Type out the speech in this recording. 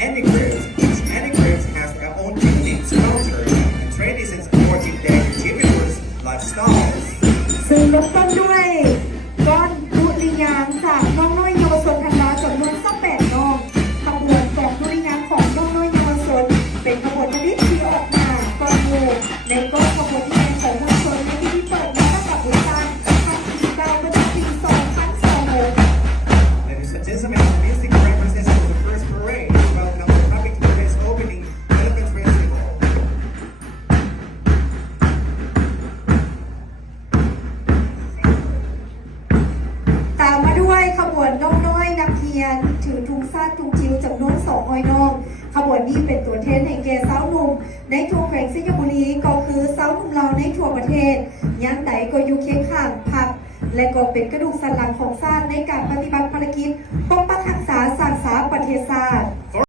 Antichrist. Each Antichrist has their own unique culture and traditions supporting their individuals' lifestyles. ซึ่งเริ่มต้นด้วยก้อนดุริยางค์จากน้องน้อยเยาวชนธันวาจำนวน18น้องขบวนกองดุริยางค์ของน้องน้อยเยาวชนเป็นขบวนที่ที่ออกมาก่อนหมู่ในกองขบวนที่ของมวลชนในที่เปิดมาตั้งแต่บุญการทางปีเก่าประจำปี2026 Ladies and gentlemen, the music represents the first parade. Welcome to Public Today's opening Elephant Festival. ตามมาด้วยขบวนน้องน้อยนักเรียนถือทุงซาดทุงจิ๋วจำนวน200น้องขบวนนี้เป็นตัวแทนให้แก่สาวหนุ่มในทั่วแขวงสิงห์บุรีก็คือสาวหนุ่มเราในทั่วประเทศยันใดก็อยู่เคียงข้างพักและก็เป็นกระดูกสันหลังของชาติในการปฏิบัติภารกิจปกปักรักษาสร้างสรรค์ประเทศชาติ